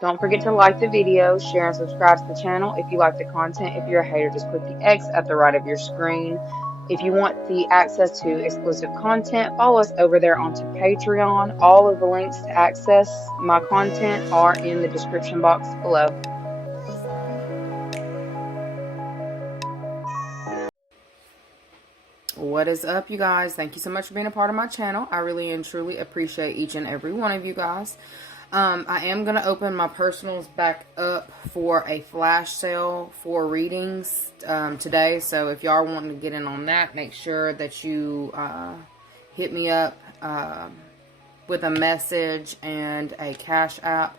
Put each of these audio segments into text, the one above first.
Don't forget to like the video, share and subscribe to the channel if you like the content. If you're a hater, just click the X at the right of your screen. If you want the access to exclusive content, follow us over there onto Patreon. All of the links to access my content are in the description box below. What is up, you guys? Thank you so much for being a part of my channel. I really and truly appreciate each and every one of you guys. I am going to open my personals back up for a flash sale for readings today. So if y'all are wanting to get in on that, make sure that you hit me up with a message and a Cash App.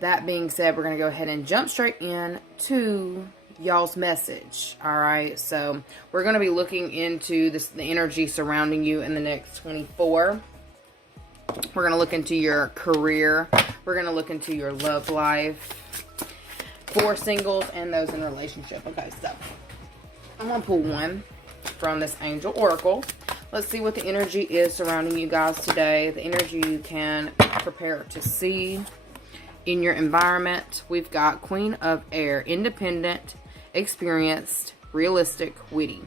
That being said, we're going to go ahead and jump straight in to y'all's message. Alright, so we're going to be looking into the energy surrounding you in the next 24. We're going to look into your career. We're going to look into your love life for singles and those in a relationship. Okay, so I'm going to pull one from this Angel Oracle. Let's see what the energy is surrounding you guys today. The energy you can prepare to see in your environment. We've got Queen of Air, independent, experienced, realistic, witty.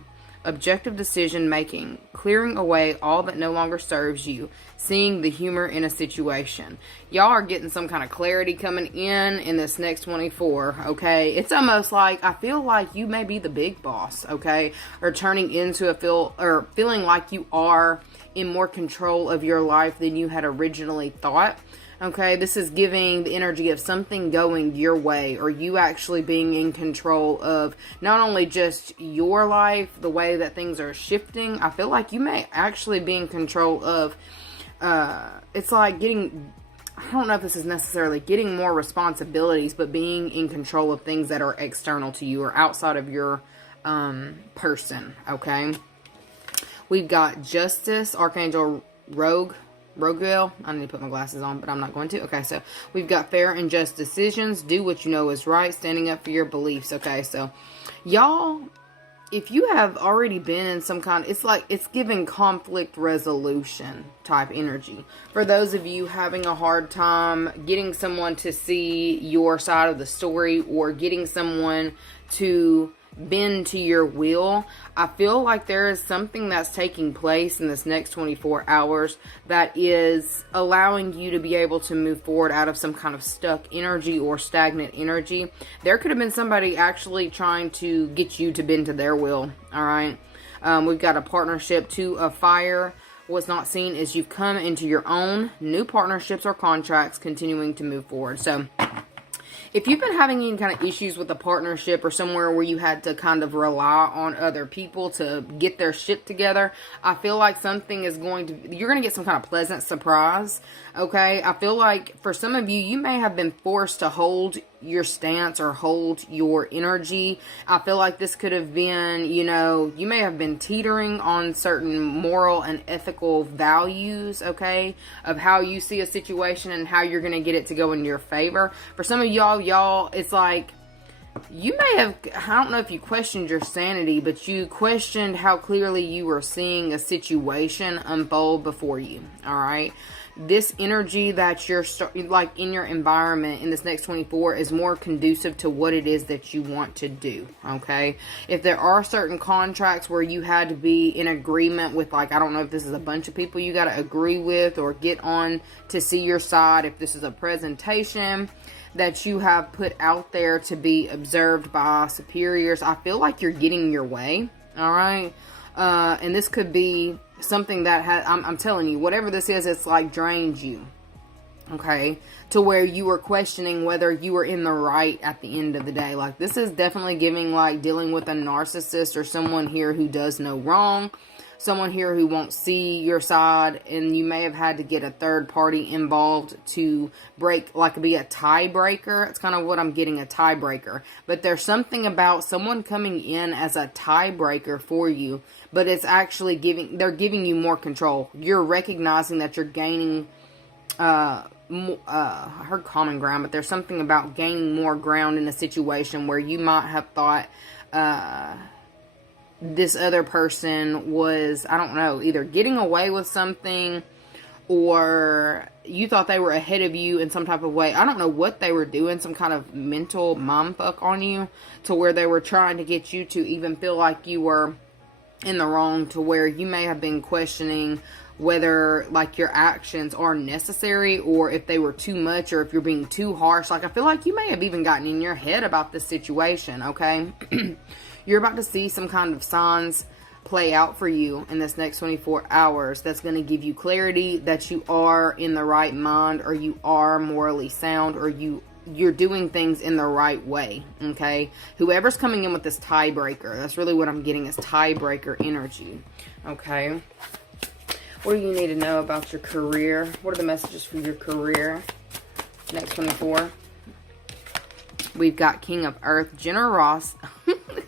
Objective decision making, clearing away all that no longer serves you, seeing the humor in a situation. Y'all are getting some kind of clarity coming in this next 24, okay? It's almost like, I feel like you may be the big boss, okay? Or turning into feeling like you are in more control of your life than you had originally thought. Okay, this is giving the energy of something going your way, or you actually being in control of not only just your life, the way that things are shifting. I feel like you may actually be in control of, it's like getting, I don't know if this is necessarily getting more responsibilities, but being in control of things that are external to you or outside of your person, okay? We've got Justice, Archangel Roguel. I need to put my glasses on, but I'm not going to. Okay, so we've got fair and just decisions. Do what you know is right. Standing up for your beliefs. Okay, so y'all, if you have already been in some kind, it's like it's giving conflict resolution type energy. For those of you having a hard time getting someone to see your side of the story or getting someone to bend to your will, I feel like there is something that's taking place in this next 24 hours that is allowing you to be able to move forward out of some kind of stuck energy or stagnant energy. There could have been somebody actually trying to get you to bend to their will. All right. We've got a partnership. Two of Fire. What's not seen is you've come into your own new partnerships or contracts, continuing to move forward. So if you've been having any kind of issues with a partnership or somewhere where you had to kind of rely on other people to get their shit together, I feel like something is you're going to get some kind of pleasant surprise, okay? I feel like for some of you, you may have been forced to hold your stance or hold your energy. I feel like this could have been, you may have been teetering on certain moral and ethical values, okay, of how you see a situation and how you're going to get it to go in your favor. For some of y'all, it's like you may have, I don't know if you questioned your sanity, but you questioned how clearly you were seeing a situation unfold before you, all right? This energy that you're like in your environment in this next 24 is more conducive to what it is that you want to do, okay? If there are certain contracts where you had to be in agreement with, like, I don't know if this is a bunch of people you got to agree with or get on to see your side, if this is a presentation that you have put out there to be observed by superiors, I feel like you're getting your way, all right? And this could be something that I'm telling you, whatever this is, it's like drained you, okay, to where you were questioning whether you were in the right at the end of the day. Like, this is definitely giving, like, dealing with a narcissist or someone here who does no wrong, someone here who won't see your side, and you may have had to get a third party involved to break, like, be a tiebreaker. It's kind of what I'm getting, a tiebreaker. But there's something about someone coming in as a tiebreaker for you, but it's actually they're giving you more control. You're recognizing that you're gaining, I heard common ground, but there's something about gaining more ground in a situation where you might have thought, this other person was, I don't know, either getting away with something or you thought they were ahead of you in some type of way. I don't know what they were doing, some kind of mental mom fuck on you, to where they were trying to get you to even feel like you were in the wrong, to where you may have been questioning whether like your actions are necessary, or if they were too much, or if you're being too harsh. Like, I feel like you may have even gotten in your head about this situation, okay? You're about to see some kind of signs play out for you in this next 24 hours that's going to give you clarity that you are in the right mind, or you are morally sound, or you're doing things in the right way, okay? Whoever's coming in with this tiebreaker, that's really what I'm getting, is tiebreaker energy, okay? What do you need to know about your career? What are the messages for your career? Next 24. We've got King of Earth, generous.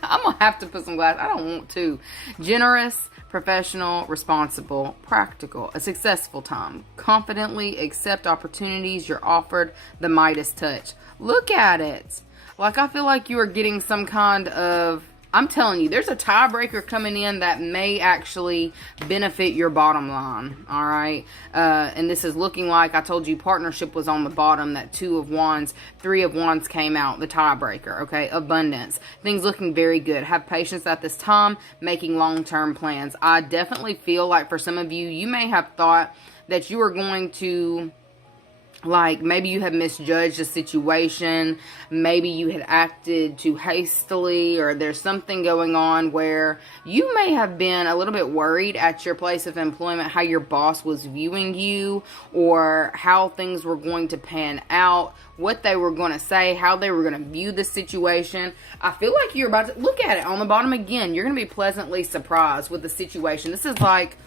I'm going to have to put some glasses. I don't want to. Generous, professional, responsible, practical, a successful time. Confidently accept opportunities you're offered, the Midas touch. Look at it. Like, I feel like you are getting some kind of, I'm telling you, there's a tiebreaker coming in that may actually benefit your bottom line, all right? And this is looking like, I told you partnership was on the bottom, that 2 of Wands, 3 of Wands came out, the tiebreaker, okay? Abundance. Things looking very good. Have patience at this time, making long-term plans. I definitely feel like for some of you, you may have thought that you were going to, like, maybe you had misjudged the situation, maybe you had acted too hastily, or there's something going on where you may have been a little bit worried at your place of employment, how your boss was viewing you, or how things were going to pan out, what they were going to say, how they were going to view the situation. I feel like you're about to, look at it on the bottom again, you're going to be pleasantly surprised with the situation. This is like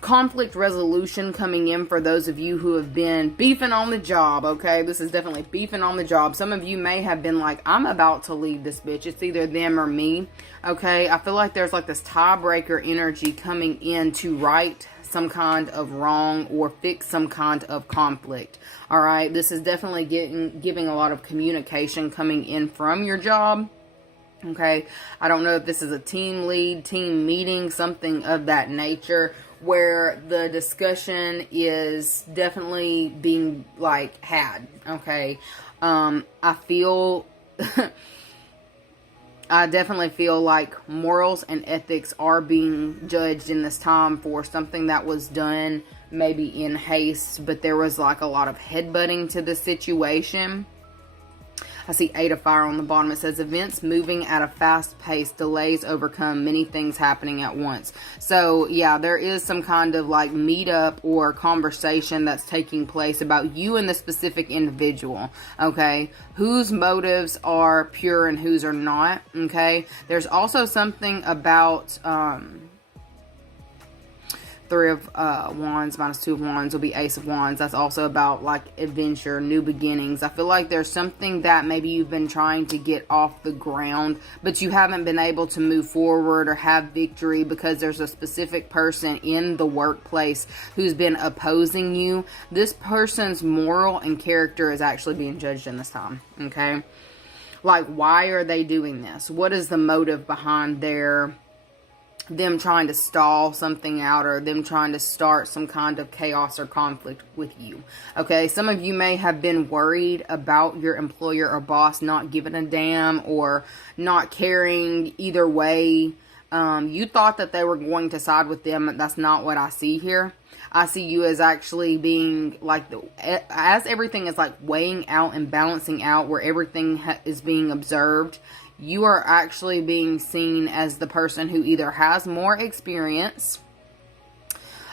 conflict resolution coming in for those of you who have been beefing on the job, okay? This is definitely beefing on the job. Some of you may have been like, I'm about to leave this bitch. It's either them or me, okay? I feel like there's like this tiebreaker energy coming in to right some kind of wrong or fix some kind of conflict, all right? This is definitely giving a lot of communication coming in from your job. Okay, I don't know if this is a team lead, team meeting, something of that nature, where the discussion is definitely being like had. Okay, I feel I definitely feel like morals and ethics are being judged in this time for something that was done maybe in haste, but there was like a lot of headbutting to the situation. I see 8 of Fire on the bottom. It says events moving at a fast pace, delays overcome, many things happening at once. So yeah, there is some kind of like meetup or conversation that's taking place about you and the specific individual. Okay, whose motives are pure and whose are not. Okay, there's also something about 3 of Wands minus 2 of Wands will be Ace of Wands. That's also about like adventure, new beginnings. I feel like there's something that maybe you've been trying to get off the ground, but you haven't been able to move forward or have victory because there's a specific person in the workplace who's been opposing you. This person's moral and character is actually being judged in this time, okay? Like, why are they doing this? What is the motive behind them trying to stall something out, or them trying to start some kind of chaos or conflict with you? Okay, some of you may have been worried about your employer or boss not giving a damn or not caring either way. You thought that they were going to side with them, but that's not what I see here. I see you as actually being like, as everything is like weighing out and balancing out, where everything is being observed, you are actually being seen as the person who either has more experience,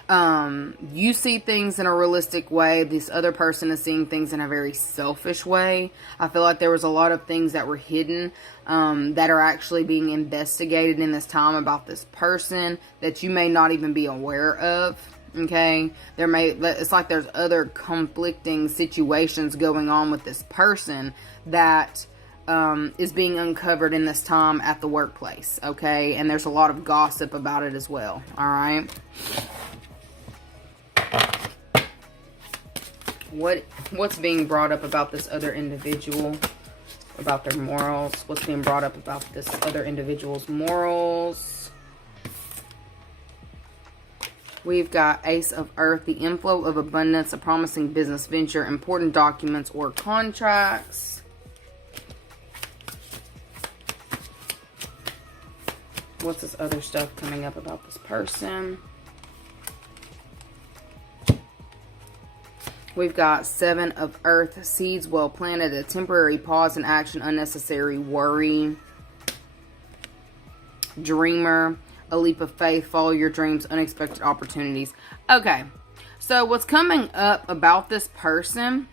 you see things in a realistic way, this other person is seeing things in a very selfish way. I feel like there was a lot of things that were hidden, that are actually being investigated in this time about this person that you may not even be aware of. Okay, it's like there's other conflicting situations going on with this person that is being uncovered in this time at the workplace, okay? And there's a lot of gossip about it as well, all right? What's being brought up about this other individual, about their morals? What's being brought up about this other individual's morals? We've got Ace of Earth, the inflow of abundance, a promising business venture, important documents or contracts. What's this other stuff coming up about this person? We've got Seven of Earth, seeds well planted, a temporary pause in action, unnecessary worry. Dreamer, a leap of faith, follow your dreams, unexpected opportunities. Okay, so what's coming up about this person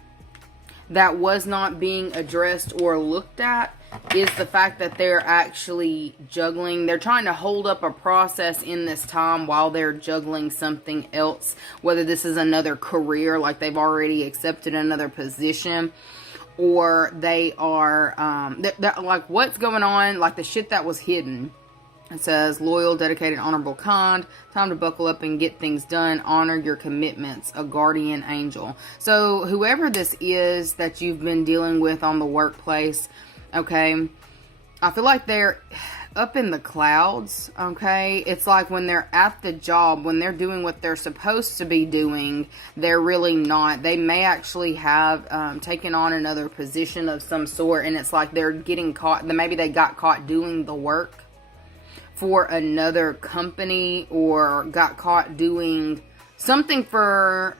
that was not being addressed or looked at is the fact that they're actually juggling. They're trying to hold up a process in this time while they're juggling something else. Whether this is another career, like they've already accepted another position, or they are, like what's going on, like the shit that was hidden. It says, loyal, dedicated, honorable, kind. Time to buckle up and get things done. Honor your commitments. A guardian angel. So, whoever this is that you've been dealing with on the workplace, okay, I feel like they're up in the clouds, okay? It's like when they're at the job, when they're doing what they're supposed to be doing, they're really not. They may actually have taken on another position of some sort, and it's like they're getting caught. Maybe they got caught doing the work for another company, or got caught doing something for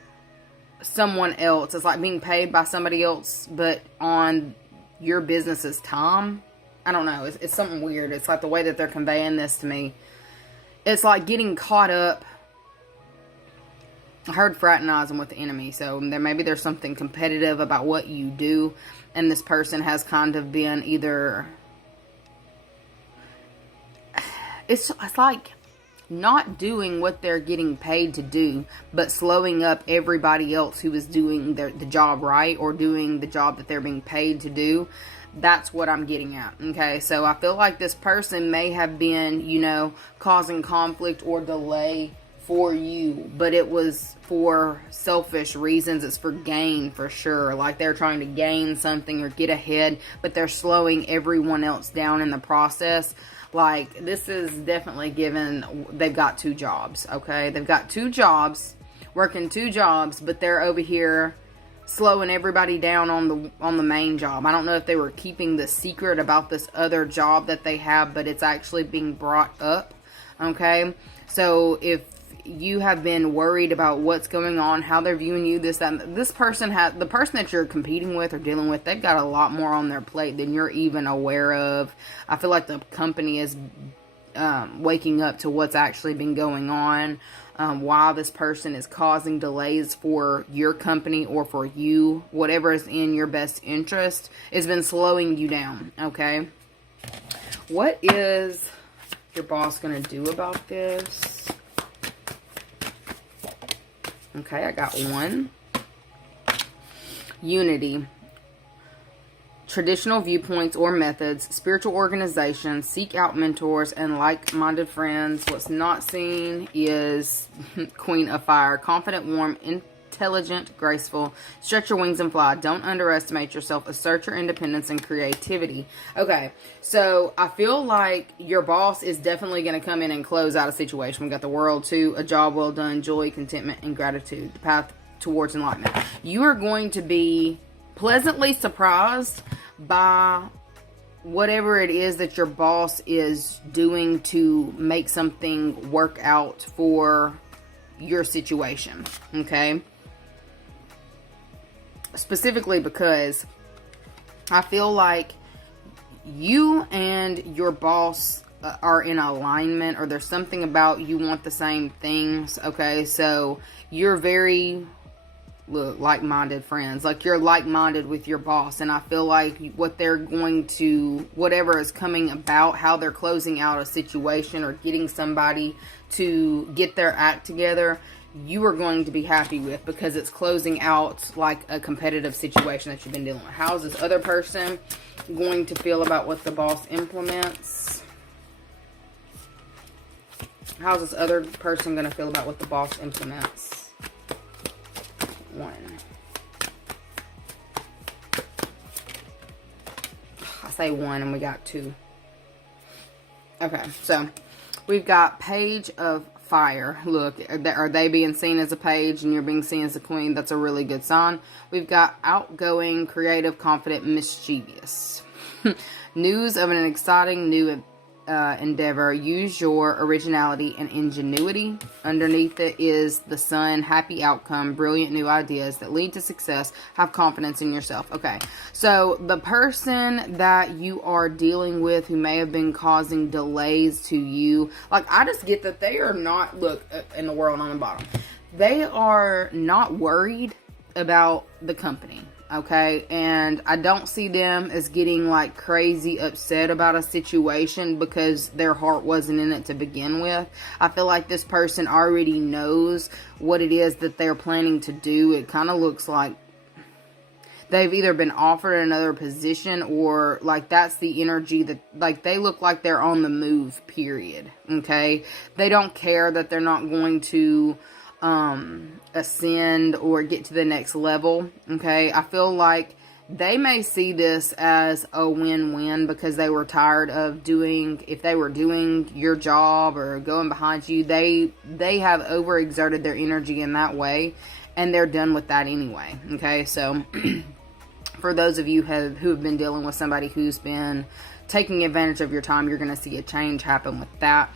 someone else. It's like being paid by somebody else, but on your business's time. I don't know. It's something weird. It's like the way that they're conveying this to me. It's like getting caught up. I heard fraternizing with the enemy. So maybe there's something competitive about what you do. And this person has kind of been either... It's like not doing what they're getting paid to do, but slowing up everybody else who is doing the job right, or doing the job that they're being paid to do. That's what I'm getting at. Okay, so I feel like this person may have been, you know, causing conflict or delay for you, but it was for selfish reasons. It's for gain, for sure. Like they're trying to gain something or get ahead, but they're slowing everyone else down in the process. Like, this is definitely given, they've got two jobs, okay? They've got two jobs, working two jobs, but they're over here slowing everybody down on the main job. I don't know if they were keeping the secret about this other job that they have, but it's actually being brought up, okay? So, if you have been worried about what's going on, how they're viewing you, this person the person that you're competing with or dealing with, they've got a lot more on their plate than you're even aware of. I feel like the company is waking up to what's actually been going on, while this person is causing delays for your company or for you. Whatever is in your best interest has been slowing you down, okay? What is your boss going to do about this? Okay, I got one. Unity. Traditional viewpoints or methods, spiritual organizations, seek out mentors and like-minded friends. What's not seen is Queen of Fire. Confident, warm, intelligent, graceful. Stretch your wings and fly. Don't underestimate yourself. Assert your independence and creativity. Okay, so I feel like your boss is definitely going to come in and close out a situation. We got the World too. A job well done, joy, contentment, and gratitude. The path towards enlightenment. You are going to be pleasantly surprised by whatever it is that your boss is doing to make something work out for your situation, okay? Specifically because I feel like you and your boss are in alignment, or there's something about you want the same things, okay? So you're very like-minded friends. Like, you're like-minded with your boss, and I feel like what they're going to, whatever is coming about, how they're closing out a situation or getting somebody to get their act together, you are going to be happy with, because it's closing out like a competitive situation that you've been dealing with. How's this other person going to feel about what the boss implements? How's this other person going to feel about what the boss implements? One. I say one and we got two. Okay, so we've got Page of fire. Look, are they being seen as a page and you're being seen as a queen? That's a really good sign. We've got outgoing, creative, confident, mischievous. News of an exciting new endeavor. Use your originality and ingenuity. Underneath it is the sun, happy outcome, brilliant new ideas that lead to success. Have confidence in yourself. Okay, so the person that you are dealing with who may have been causing delays to you, like, I just get that they are not, look, in the world on the bottom, they are not worried about the company. Okay, and I don't see them as getting like crazy upset about a situation because their heart wasn't in it to begin with. I feel like this person already knows what it is that they're planning to do. It kind of looks like they've either been offered another position, or like that's the energy that, like, they look like they're on the move, period. Okay, they don't care that they're not going to ascend or get to the next level. Okay, I feel like they may see this as a win-win because they were tired of doing, if they were doing your job or going behind you, they have overexerted their energy in that way, and they're done with that anyway. Okay, so for those of you who have been dealing with somebody who's been taking advantage of your time, you're going to see a change happen with that.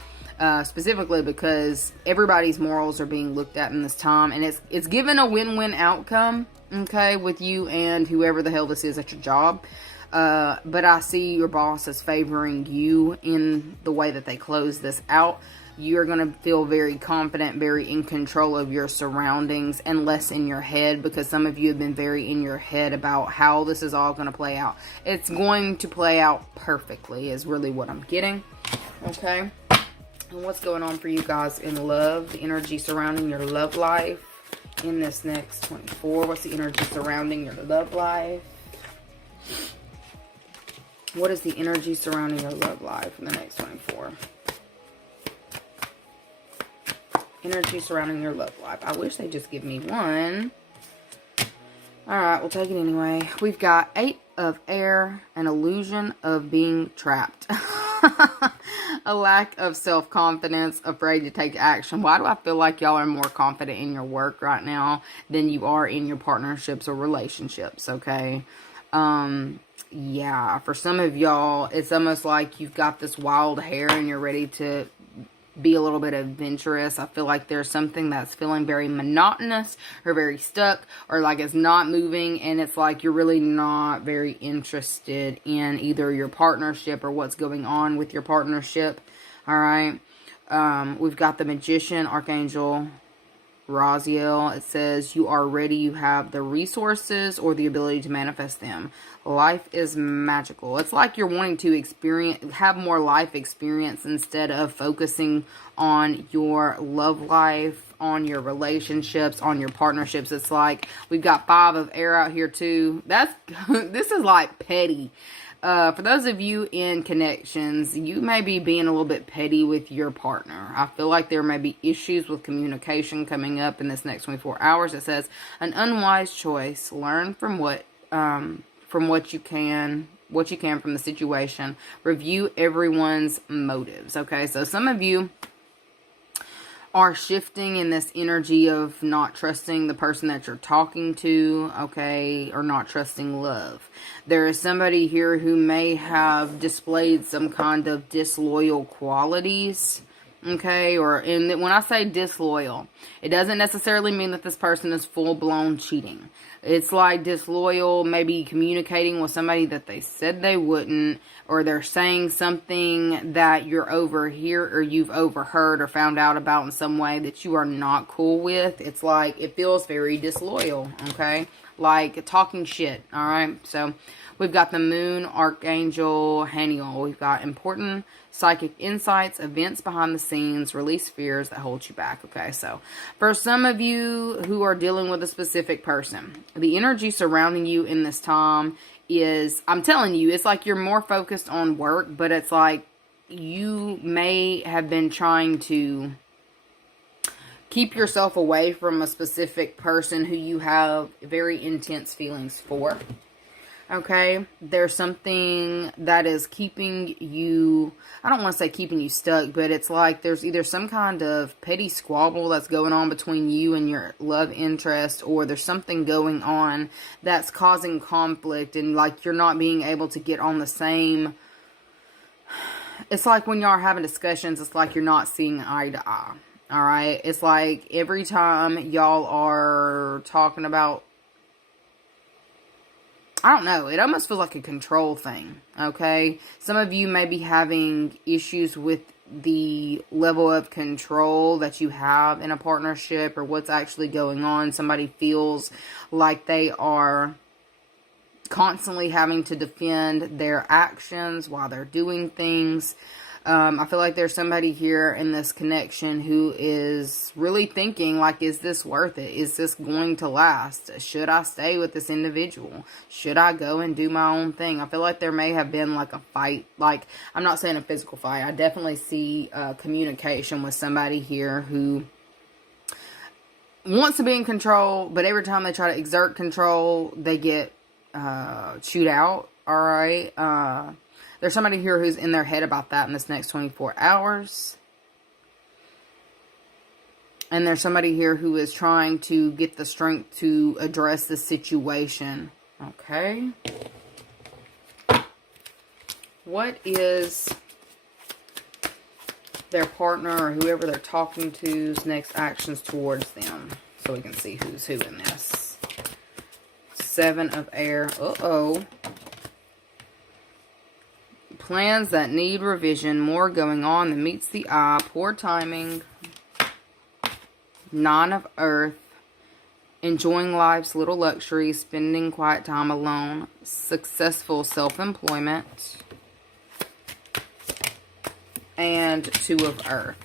Specifically because everybody's morals are being looked at in this time, and it's given a win-win outcome, okay, with you and whoever the hell this is at your job. But I see your boss as favoring you in the way that they close this out. You're going to feel very confident, very in control of your surroundings, and less in your head, because some of you have been very in your head about how this is all going to play out. It's going to play out perfectly is really what I'm getting, okay? And what's going on for you guys in love? The energy surrounding your love life in this next 24. What's the energy surrounding your love life? What is the energy surrounding your love life in the next 24? Energy surrounding your love life. I wish they'd just give me one. Alright, we'll take it anyway. We've got 8 of air, an illusion of being trapped. A lack of self-confidence, afraid to take action. Why do I feel like y'all are more confident in your work right now than you are in your partnerships or relationships, okay? Yeah, for some of y'all, it's almost like you've got this wild hair and you're ready to be a little bit adventurous. I feel like there's something that's feeling very monotonous or very stuck, or like it's not moving, and it's like you're really not very interested in either your partnership or what's going on with your partnership. All right. We've got the Magician, Archangel Raziel. It says you are ready, you have the resources or the ability to manifest them. Life is magical. It's like you're wanting to have more life experience instead of focusing on your love life, on your relationships, on your partnerships. It's like we've got 5 of air out here too. This is like petty. For those of you in connections, you may be being a little bit petty with your partner. I feel like there may be issues with communication coming up in this next 24 hours. It says an unwise choice. Learn from what you can from the situation. Review everyone's motives. Okay, so some of you are shifting in this energy of not trusting the person that you're talking to, okay, or not trusting love. There is somebody here who may have displayed some kind of disloyal qualities, okay, and when I say disloyal, it doesn't necessarily mean that this person is full-blown cheating. It's like disloyal, maybe communicating with somebody that they said they wouldn't, or they're saying something that you're or you've overheard or found out about in some way that you are not cool with. It's like, it feels very disloyal, okay? Like talking shit, alright? So, we've got the Moon, Archangel Haniel. We've got important psychic insights, events behind the scenes, release fears that hold you back. Okay, so for some of you who are dealing with a specific person, the energy surrounding you in this time is, I'm telling you, it's like you're more focused on work, but it's like you may have been trying to keep yourself away from a specific person who you have very intense feelings for. Okay, there's something that is keeping you, I don't want to say keeping you stuck, but it's like there's either some kind of petty squabble that's going on between you and your love interest, or there's something going on that's causing conflict, and like you're not being able to get on the same, it's like when y'all are having discussions, it's like you're not seeing eye to eye. Alright, it's like every time y'all are talking about, I don't know, it almost feels like a control thing, okay? Some of you may be having issues with the level of control that you have in a partnership, or what's actually going on. Somebody feels like they are constantly having to defend their actions while they're doing things. I feel like there's somebody here in this connection who is really thinking, like, is this worth it? Is this going to last? Should I stay with this individual? Should I go and do my own thing? I feel like there may have been, like, a fight. Like, I'm not saying a physical fight. I definitely see communication with somebody here who wants to be in control, but every time they try to exert control, they get chewed out. All right? There's somebody here who's in their head about that in this next 24 hours. And there's somebody here who is trying to get the strength to address the situation. Okay. What is their partner or whoever they're talking to's next actions towards them? So we can see who's who in this. 7 of Air. Uh-oh. Plans that need revision. More going on than meets the eye. Poor timing. 9 of Earth. Enjoying life's little luxuries. Spending quiet time alone. Successful self-employment. And 2 of Earth.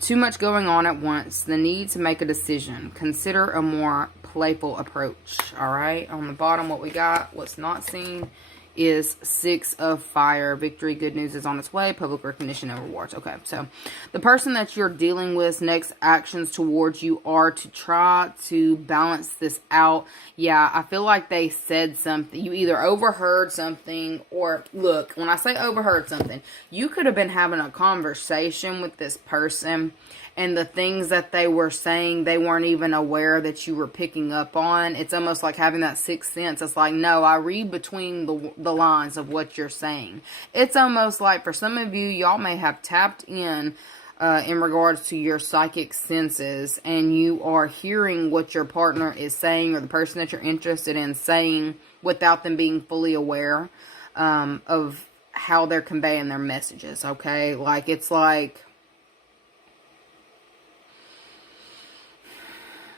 Too much going on at once. The need to make a decision. Consider a more playful approach. Alright. On the bottom, what we got, what's not seen, is 6 of Fire. Victory, good news is on its way. Public recognition and rewards. Okay, so the person that you're dealing with, next actions towards you are to try to balance this out. Yeah, I feel like they said something. You either overheard something, or look, when I say overheard something, you could have been having a conversation with this person, and the things that they were saying, they weren't even aware that you were picking up on. It's almost like having that sixth sense. It's like, no, I read between the lines of what you're saying. It's almost like for some of you, y'all may have tapped in regards to your psychic senses, and you are hearing what your partner is saying, or the person that you're interested in saying, without them being fully aware of how they're conveying their messages, okay? Like, it's like,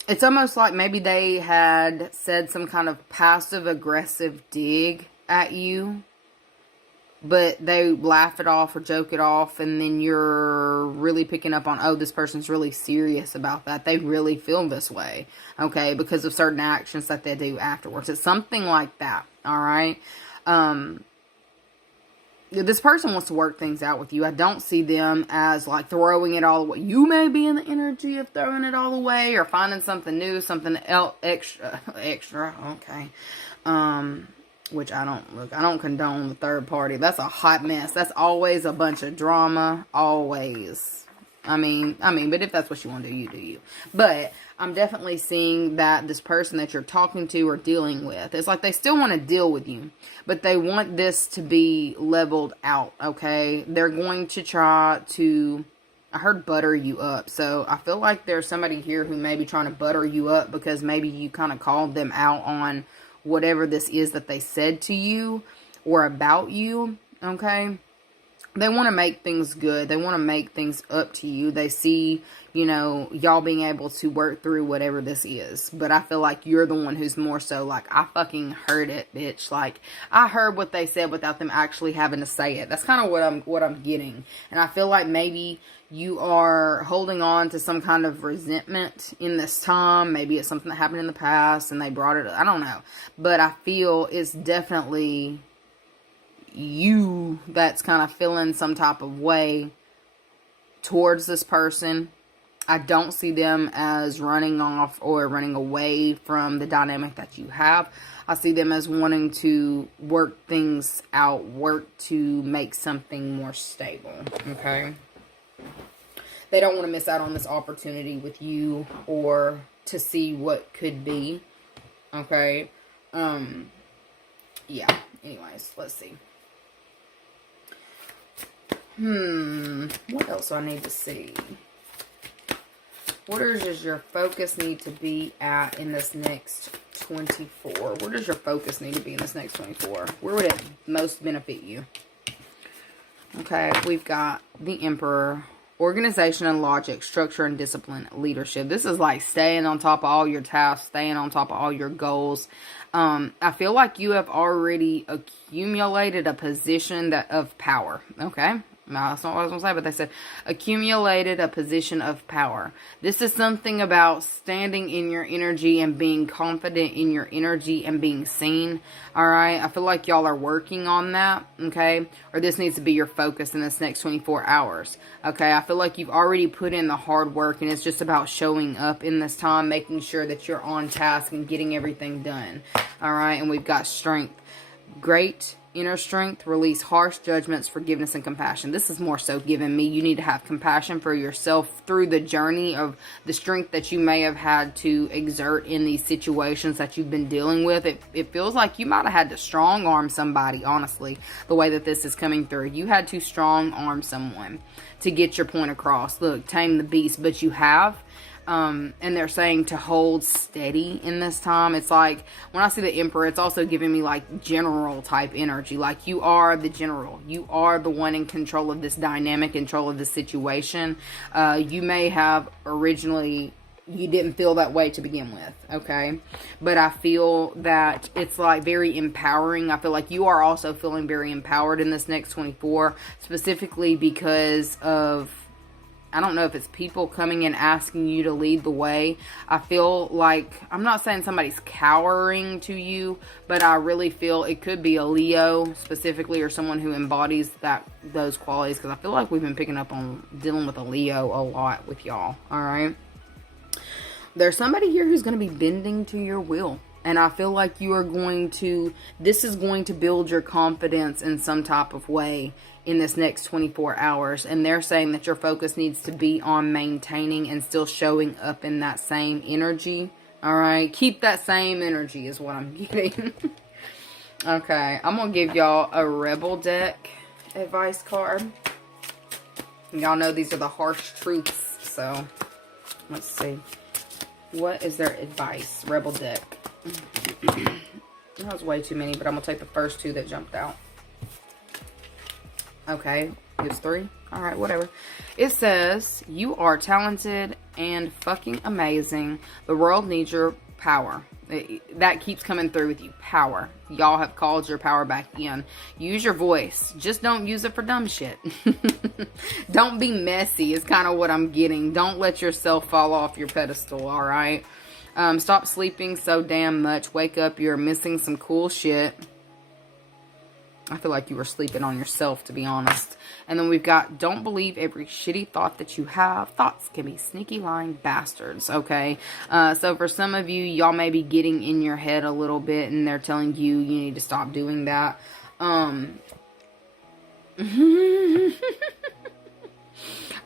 it's almost like maybe they had said some kind of passive-aggressive dig at you, but they laugh it off or joke it off, and then you're really picking up on, oh, this person's really serious about that. They really feel this way, okay, because of certain actions that they do afterwards. It's something like that, all right? This person wants to work things out with you. I don't see them as like throwing it all away. You may be in the energy of throwing it all away, or finding something new, something else extra, okay. Which I don't condone the third party. That's a hot mess. That's always a bunch of drama, always. I mean, but if that's what you want to do, you do you. But I'm definitely seeing that this person that you're talking to or dealing with, it's like they still want to deal with you, but they want this to be leveled out, okay? They're going to try to, I heard butter you up. So I feel like there's somebody here who may be trying to butter you up because maybe you kind of called them out on whatever this is that they said to you or about you, okay? They want to make things good. They want to make things up to you. They see, you know, y'all being able to work through whatever this is. But I feel like you're the one who's more so like, I fucking heard it, bitch. Like, I heard what they said without them actually having to say it. That's kind of what I'm getting. And I feel like maybe you are holding on to some kind of resentment in this time. Maybe it's something that happened in the past and they brought it up. I don't know. But I feel it's definitely you that's kind of feeling some type of way towards this person. I don't see them as running off or running away from the dynamic that you have. I see them as wanting to work things out, work to make something more stable, okay? They don't want to miss out on this opportunity with you or to see what could be, okay? Yeah, anyways, let's see. What else do I need to see? Where does your focus need to be at in this next 24? Where does your focus need to be in this next 24? Where would it most benefit you? Okay, we've got the Emperor. Organization and logic, structure and discipline, leadership. This is like staying on top of all your tasks, staying on top of all your goals. I feel like you have already accumulated a position of power, okay? No, that's not what I was going to say, but they said accumulated a position of power. This is something about standing in your energy and being confident in your energy and being seen, all right? I feel like y'all are working on that, okay? Or this needs to be your focus in this next 24 hours, okay? I feel like you've already put in the hard work, and it's just about showing up in this time, making sure that you're on task and getting everything done, all right? And we've got strength. Great inner strength, release harsh judgments, forgiveness, and compassion. This is more so giving me. You need to have compassion for yourself through the journey of the strength that you may have had to exert in these situations that you've been dealing with. It feels like you might have had to strong arm somebody, honestly, the way that this is coming through. You had to strong arm someone to get your point across. Look, tame the beast, but you have. And they're saying to hold steady in this time. It's like, when I see the Emperor, it's also giving me like general type energy. Like you are the general. You are the one in control of this dynamic, control of the situation. You may have originally, you didn't feel that way to begin with, okay? But I feel that it's like very empowering. I feel like you are also feeling very empowered in this next 24, specifically because of, I don't know if it's people coming and asking you to lead the way. I feel like, I'm not saying somebody's cowering to you, but I really feel it could be a Leo specifically, or someone who embodies those qualities, because I feel like we've been picking up on dealing with a Leo a lot with y'all, all right? There's somebody here who's going to be bending to your will. And I feel like you are going to, this is going to build your confidence in some type of way in this next 24 hours. And they're saying that your focus needs to be on maintaining and still showing up in that same energy. All right. Keep that same energy is what I'm getting. Okay. I'm going to give y'all a Rebel deck advice card. Y'all know these are the harsh truths. So let's see. What is their advice? Rebel deck. That was way too many, but I'm going to take the first two that jumped out. Okay, it's 3. Alright, whatever. It says, you are talented and fucking amazing. The world needs your power. That keeps coming through with you. Power. Y'all have called your power back in. Use your voice. Just don't use it for dumb shit. Don't be messy is kind of what I'm getting. Don't let yourself fall off your pedestal, alright? Stop sleeping so damn much. Wake up. You're missing some cool shit. I feel like you were sleeping on yourself, to be honest. And then we've got, don't believe every shitty thought that you have. Thoughts can be sneaky lying bastards, okay? So for some of you, y'all may be getting in your head a little bit, and they're telling you you need to stop doing that.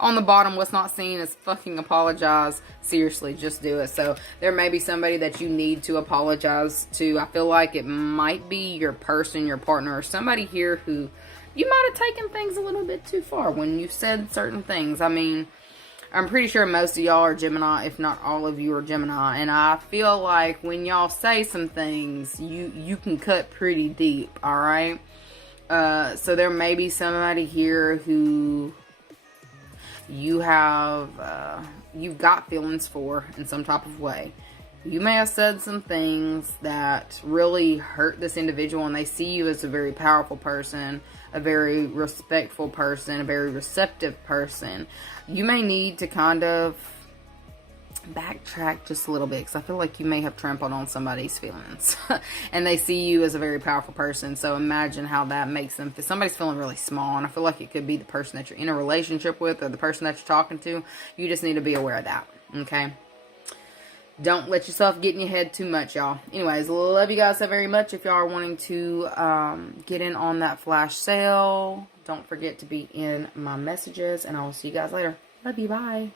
On the bottom, what's not seen is fucking apologize. Seriously, just do it. So there may be somebody that you need to apologize to. I feel like it might be your person, your partner, or somebody here who you might have taken things a little bit too far when you said certain things. I mean, I'm pretty sure most of y'all are Gemini, if not all of you are Gemini. And I feel like when y'all say some things, you can cut pretty deep, alright? So there may be somebody here who you have, you've got feelings for in some type of way. You may have said some things that really hurt this individual, and they see you as a very powerful person, a very respectful person, a very receptive person. You may need to kind of backtrack just a little bit, because I feel like you may have trampled on somebody's feelings and they see you as a very powerful person. So imagine how that makes them feel. Somebody's feeling really small, and I feel like it could be the person that you're in a relationship with or the person that you're talking to. You just need to be aware of that, okay? Don't let yourself get in your head too much, y'all. Anyways, love you guys so very much. If y'all are wanting to get in on that flash sale, don't forget to be in my messages, and I will see you guys later. Love you. Bye.